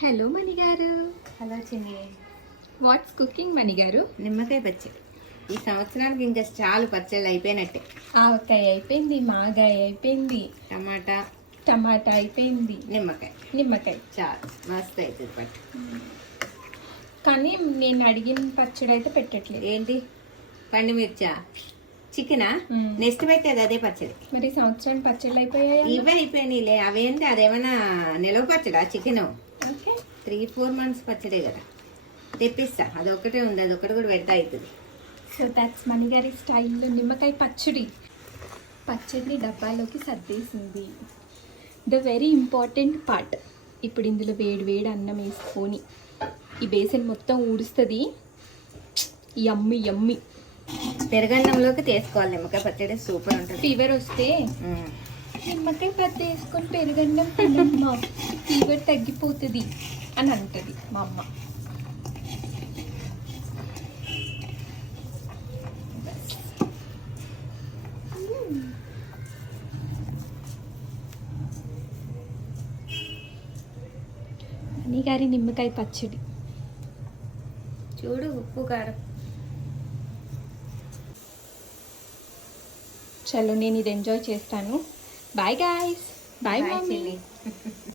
Hello మణి గారు. Hello చిన్ని. Watts cooking మణి గారు? నిమ్మకాయ పచ్చడి. ఈ సంవత్సరానికి ఇంకా చాలు పచ్చళ్ళు అయిపోయినట్టే. ఆవకాయ అయిపోయింది, మాగాయ అయిపోయింది, టమాటా అయిపోయింది, నిమ్మకాయ చాలు మస్తు అవుతుంది పట్టు. కానీ నేను అడిగిన పచ్చడి అయితే పెట్టట్లేదు. ఏంటి పండు మిర్చా, చికెనా? నెక్స్ట్ పెట్టేది అదే పచ్చడి. మరి సంవత్సరానికి పచ్చళ్ళు అయిపోయాయి. ఇవే అయిపోయినాయిలే. అవేంటి అదేమన్నా నిలవ పచ్చడా? చికెన్ ఓకే 3-4 months పచ్చడే కదా, తెప్పిస్తా. అదొకటే ఉంది, అదొకటి కూడా పెడతా అవుతుంది. సో దాట్స్ మణి గారి స్టైల్లో నిమ్మకాయ పచ్చడిని డబ్బాలోకి సర్దేసింది. The very important part. ఇప్పుడు ఇందులో వేడి అన్నం వేసుకొని ఈ బేసన్ మొత్తం ఊడుస్తుంది. Yummy yummy. పెరుగన్నంలోకి తీసుకోవాలి నిమ్మకాయ పచ్చడి, సూపర్ ఉంటుంది. ఫీవర్ వస్తే నిమ్మకాయ పచ్చడి వేసుకొని పెరుగన్నం తినమ్మా, ఫీవర్ తగ్గిపోతుంది అని అంటది మా అమ్మ. మణి గారి నిమ్మకాయ పచ్చడి చూడు, ఉప్పు కారం. చలో నేను ఇది ఎంజాయ్ చేస్తాను. Bye guys. బాయ్ చిన్ని.